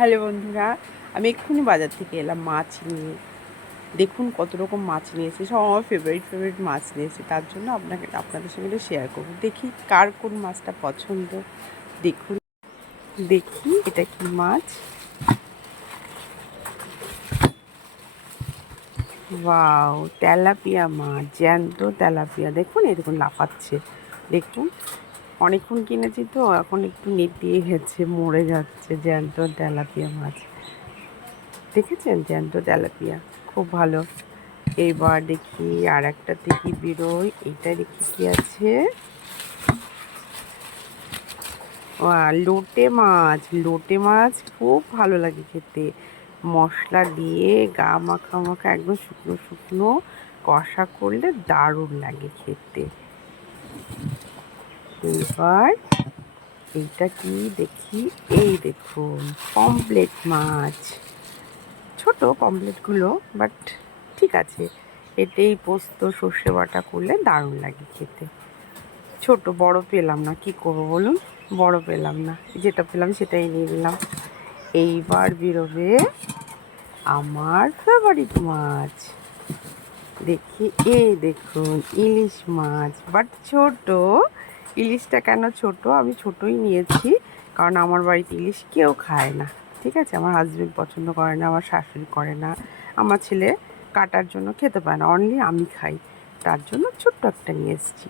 Hello বন্ধুরা, আমি এক্ষুনি বাজার থেকে এলাম মাছ নিয়ে। দেখুন কত রকম মাছ নিয়ে এসেছি, সব আমার ফেভারিট মাছ নিয়ে এসেছি। তার জন্য আপনাদের সঙ্গে শেয়ার করব। দেখি কার কোন মাছটা পছন্দ। দেখুন, দেখি এটা কি মাছ। ওয়াও, তেলাপিয়া মাছ, জ্যান্ত তেলাপিয়া। দেখুন এরকম লাফাচ্ছে। দেখুন, অনেকক্ষণ কিনেছি তো, এখন একটু নেতিয়ে গেছে, মরে যাচ্ছে। জ্যান্ত তেলাপিয়া মাছ দেখেছেন, জ্যান্ত তেলাপিয়া খুব ভালো। এবার দেখি আর একটা থেকে বেরোয়, এটা দেখি কি আছে। লোটে মাছ, লোটে মাছ খুব ভালো লাগে খেতে। মশলা দিয়ে গা মাখা মাখা একদম শুকনো শুকনো কষা করলে দারুণ লাগে খেতে। এবার এইটা কি দেখি, এই দেখুন পমফ্রেট মাছ। ছোট পমফ্রেটগুলো, বাট ঠিক আছে। এতেই পোস্ত সর্ষে বাটা করলে দারুণ লাগে খেতে। ছোট, বড় পেলাম না, কি করবো বলুন, বড় পেলাম না, যেটা পেলাম সেটাই নিয়ে নিলাম। এইবার বেরোবে আমার ফেভারিট মাছ। দেখি, এই দেখুন ইলিশ মাছ, বাট ছোট। ইলিশটা কেন ছোট, আমি ছোটই নিয়েছি, কারণ আমার বাড়িতে ইলিশ কেউ খায় না। ঠিক আছে, আমার হাজবেন্ড পছন্দ করে না, আমার শাশুড়ি করে না, আমার ছেলে কাটার জন্য খেতে পায় না, অনলি আমি খাই। তার জন্য ছোট্ট একটা নিয়ে এসেছি।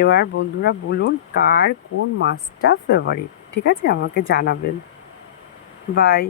এবার বন্ধুরা বলুন কার কোন মাছটা ফেভারিট, ঠিক আছে, আমাকে জানাবেন। বাই।